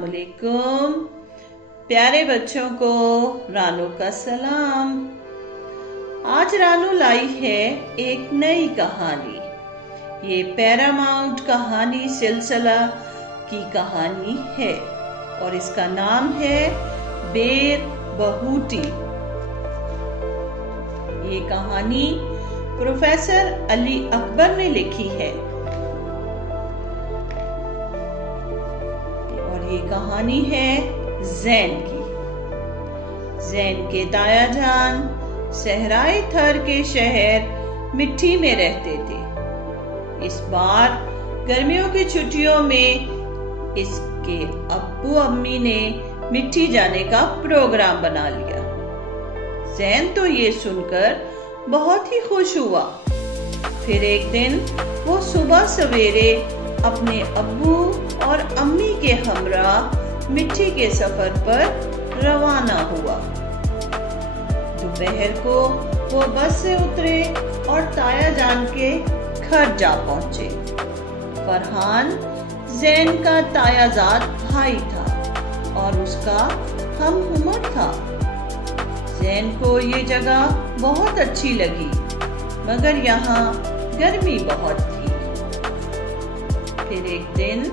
अस्सलामुअलैकुम प्यारे बच्चों को रानू का सलाम। आज रानू लाई है एक नई कहानी। ये पैरामाउंट कहानी सिलसिला की कहानी है और इसका नाम है बेर बहूटी। ये कहानी प्रोफेसर अली अकबर ने लिखी है और ये कहानी है ज़ैन की। ज़ैन के ताया जान सहराए थर के शहर मिट्टी में रहते थे। इस बार गर्मियों की छुट्टियों में इसके अब्बू अम्मी ने मिट्टी जाने का प्रोग्राम बना लिया। ज़ैन तो ये सुनकर बहुत ही खुश हुआ। फिर एक दिन वो सुबह सवेरे अपने अब्बू और अम्मी के हमरा मिट्टी के सफर पर रवाना हुआ। दोपहर को वो बस से उतरे और ताया जान के घर जा पहुंचे। फरहान ज़ैन का तायाजाद भाई था और उसका हम उम्र था। ज़ैन को ये जगह बहुत अच्छी लगी, मगर यहाँ गर्मी बहुत थी। फिर एक दिन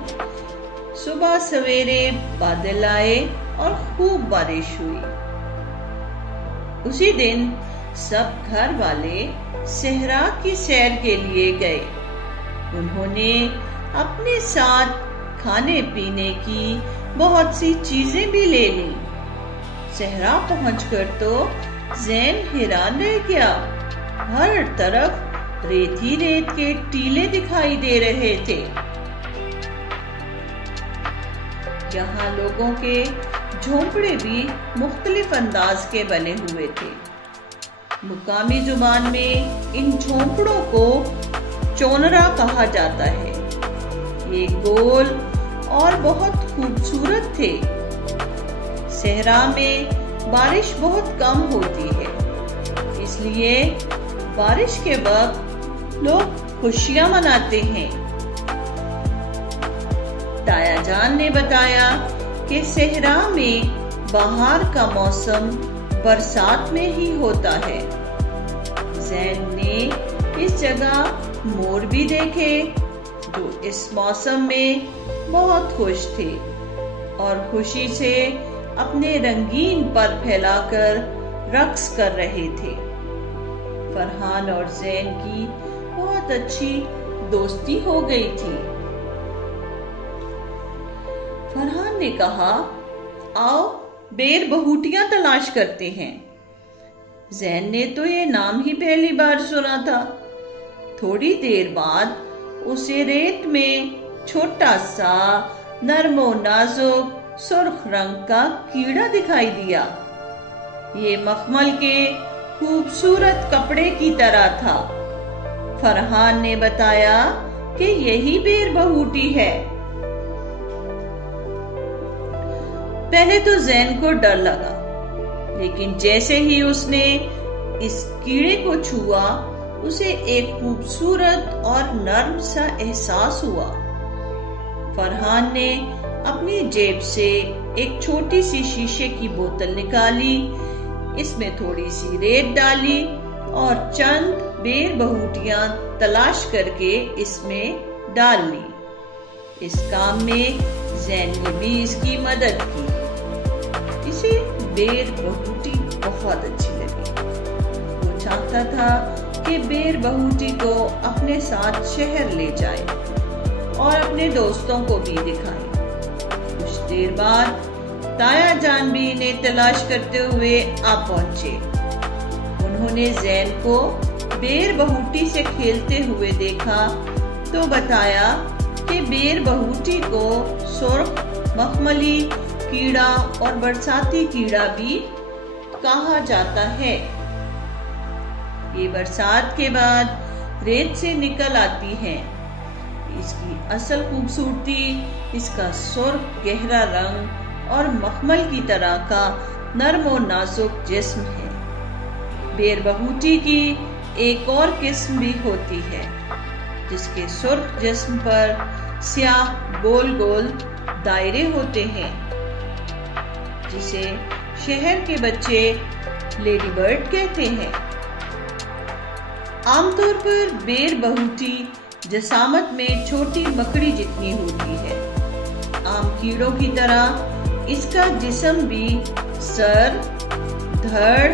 सुबह सवेरे बादल आए और खूब बारिश हुई। उसी दिन सब घर वाले सहरा की सैर के लिए गए। उन्होंने अपने साथ खाने पीने की बहुत सी चीजें भी ले ली। सहरा पहुंचकर तो ज़ैन हैरान रह गया। हर तरफ रेत ही रेत के टीले दिखाई दे रहे थे। यहाँ लोगों के झोंपड़े भी मुख्तलिफ अंदाज के बने हुए थे। मुकामी जुबान में इन झोंपड़ों को चोनरा कहा जाता है। ये गोल और बहुत खूबसूरत थे। सहरा में बारिश बहुत कम होती है, इसलिए बारिश के वक्त लोग खुशियां मनाते हैं। ताया जान ने बताया कि सहरा में बाहर का मौसम बरसात में ही होता है। ज़ैन ने इस जगह मोर भी देखे जो इस मौसम में बहुत खुश थे और खुशी से अपने रंगीन पर फैलाकर रक्स कर रहे थे। फरहान और ज़ैन की बहुत अच्छी दोस्ती हो गई थी। फरहान ने कहा, आओ बेर बहूटियां तलाश करते हैं। ज़ैन ने तो ये नाम ही पहली बार सुना था। थोड़ी देर बाद उसे रेत में छोटा सा नरमो नाजुक सुर्ख रंग का कीड़ा दिखाई दिया। ये मखमल के खूबसूरत कपड़े की तरह था। फरहान ने बताया कि यही बेर बहूटी है। पहले तो ज़ैन को डर लगा, लेकिन जैसे ही उसने इस कीड़े को छुआ, उसे एक खूबसूरत और नर्म सा एहसास हुआ। फरहान ने अपनी जेब से एक छोटी सी शीशे की बोतल निकाली, इसमें थोड़ी सी रेत डाली और चंद बेर बहूटियां तलाश करके इसमें डाल ली। इस काम में ज़ैन ने भी इसकी मदद की। इसे बेर बहूटी बहुत अच्छी लगी। वो चाहता था कि बेर बहूटी को अपने साथ शहर ले जाए और अपने दोस्तों को भी दिखाए। कुछ देर बाद ताया जान भी इन्हें तलाश करते हुए आ पहुंचे। उन्होंने ज़ैन को बेर बहूटी से खेलते हुए देखा तो बताया कि बेर बहूटी को सुर्ख, मखमली कीड़ा और बरसाती कीड़ा भी कहा जाता है। ये बरसात के बाद रेत से निकल आती है। इसकी असल खूबसूरती इसका सुर्ख गहरा रंग और मखमल की तरह का नर्म और नाजुक जिस्म है। बेर बहूटी की एक और किस्म भी होती है जिसके सुर्ख जिस्म पर स्याह गोल गोल दायरे होते हैं, जिसे शहर के बच्चे लेडी बर्ड कहते हैं। आमतौर पर बेर बहुटी जसामत में छोटी मकड़ी जितनी होती है। आम कीड़ों की तरह इसका जिस्म भी सर, धड़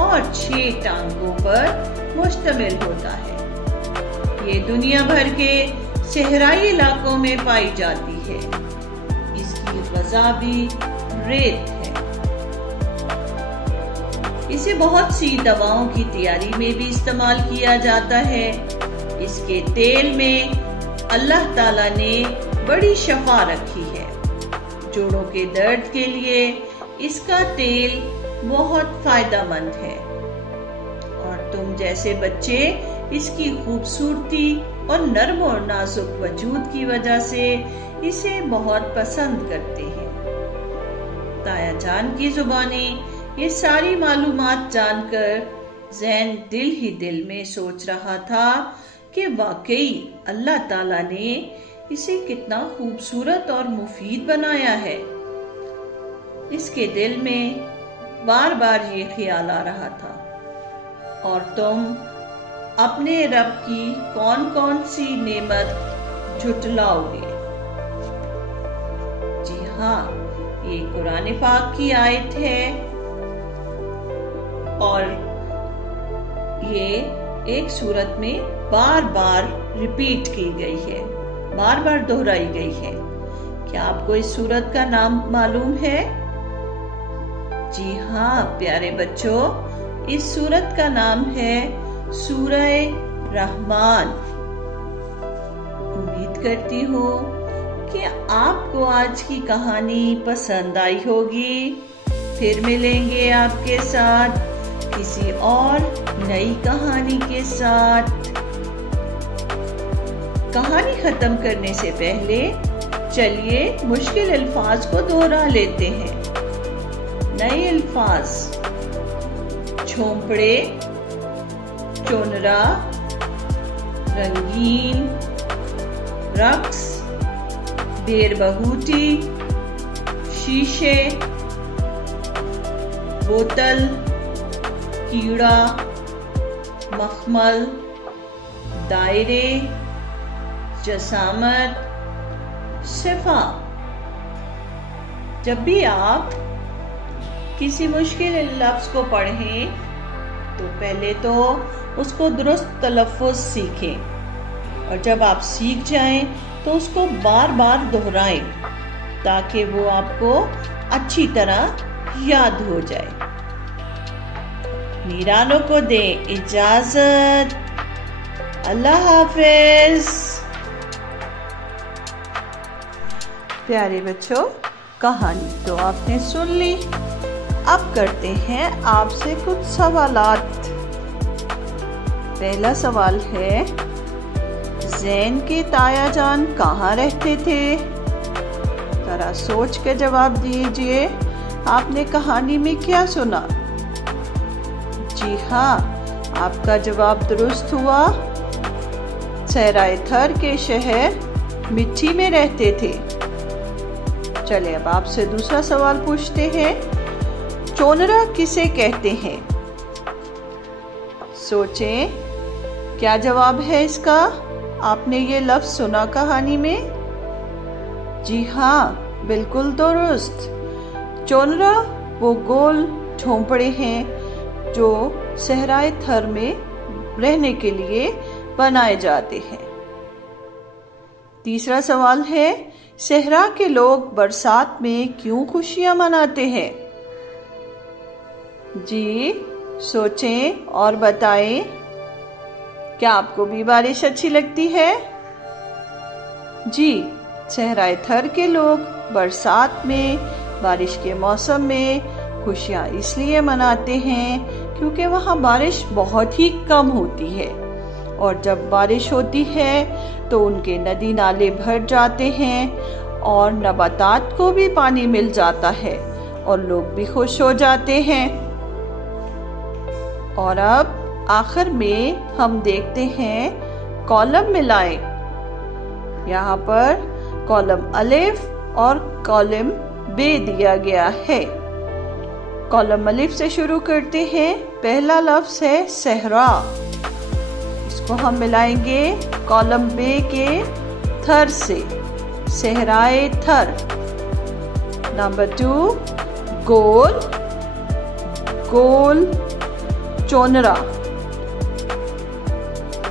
और 6 टांगों पर मुश्तमिल होता है। ये दुनिया भर के सहराई इलाकों में पाई जाती है। इसकी ग़िज़ा भी रेत है। इसे बहुत सी दवाओं की तैयारी में भी इस्तेमाल किया जाता है। इसके तेल में अल्लाह ताला ने बड़ी शफा रखी है। जोड़ों के दर्द के लिए इसका तेल बहुत फायदेमंद है और तुम जैसे बच्चे इसकी खूबसूरती और नर्म और नाजुक वजूद की वजह से इसे बहुत पसंद करते हैं। ताया जान की जुबानी ये सारी मालूमात जानकर ज़ैन दिल ही दिल में सोच रहा था कि वाकई अल्लाह ताला ने इसे कितना खूबसूरत और मुफीद बनाया है। इसके दिल में बार बार ये ख्याल आ रहा था, और तुम अपने रब की कौन कौन सी नेमत झुटलाओगे। जी हाँ, ये कुरान पाक की आयत है और ये एक सूरत में बार बार रिपीट की गई है, बार बार दोहराई गई है। क्या आपको इस सूरत का नाम मालूम है? जी हाँ प्यारे बच्चों, इस सूरत का नाम है सूरह रहमान। उम्मीद करती हूँ कि आपको आज की कहानी पसंद आई होगी। फिर मिलेंगे आपके साथ किसी और नई कहानी के साथ। कहानी खत्म करने से पहले चलिए मुश्किल अल्फाज को दोहरा लेते हैं। नए अल्फाज: झोंपड़े, चोनरा, रंगीन, रक्स, बेर बहुटी, शीशे, बोतल, कीड़ा, मखमल, दायरे, जसामत, शिफा। जब भी आप किसी मुश्किल लफ्ज को पढ़ें तो पहले तो उसको दुरुस्त तलफ़ुज़ सीखें, और जब आप सीख जाएं तो उसको बार बार दोहराएं ताकि वो आपको अच्छी तरह याद हो जाए। मीरानों को दें इजाजत। अल्लाह हाफिज। प्यारे बच्चों, कहानी तो आपने सुन ली। अब करते हैं आपसे कुछ सवालात। पहला सवाल है, ज़ैन के ताया जान कहाँ रहते थे? जरा सोच कर जवाब दीजिए। आपने कहानी में क्या सुना? जी हाँ, आपका जवाब दुरुस्त हुआ। सहराए थर के शहर मिट्टी में रहते थे। चले अब आपसे दूसरा सवाल पूछते हैं, चोनरा किसे कहते हैं? सोचें, क्या जवाब है इसका? आपने ये लफ्ज सुना कहानी में? जी हाँ, बिल्कुल दुरुस्त। चोनरा वो गोल झोंपड़े हैं जो सहराए थर में रहने के लिए बनाए जाते हैं। तीसरा सवाल है, सहरा के लोग बरसात में क्यों खुशियां मनाते हैं? जी, सोचें और बताएं। क्या आपको भी बारिश अच्छी लगती है? जी, सहराए थर के लोग बरसात में, बारिश के मौसम में खुशियां इसलिए मनाते हैं क्योंकि वहाँ बारिश बहुत ही कम होती है, और जब बारिश होती है तो उनके नदी नाले भर जाते हैं और नबातात को भी पानी मिल जाता है और लोग भी खुश हो जाते हैं। और अब आखिर में हम देखते हैं कॉलम मिलाएं। यहाँ पर कॉलम अलिफ और कॉलम बे दिया गया है। कॉलम अलिफ से शुरू करते हैं। पहला लफ्ज है सहरा। इसको हम मिलाएंगे कॉलम बे के थर से, सहराए थर। नंबर 2 गोल, गोल चोनरा।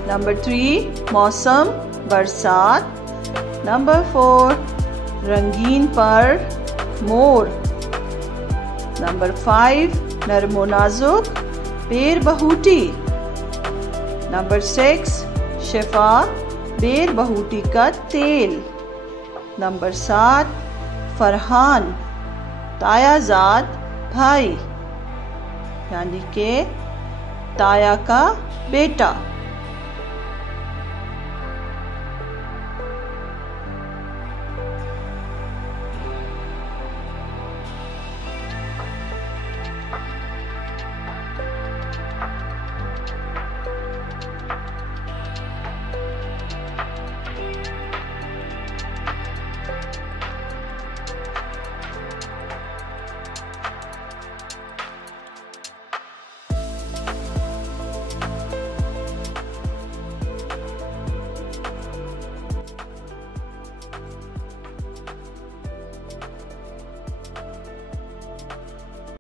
नंबर 3 मौसम, बरसात। नंबर 4 रंगीन पर, मोर। नंबर 5 नरमो नाजुक, बेर बहूटी। नंबर 6 शिफा, बेर बहूटी का तेल। नंबर 7 फरहान, तायाजाद भाई, यानी के ताया का बेटा।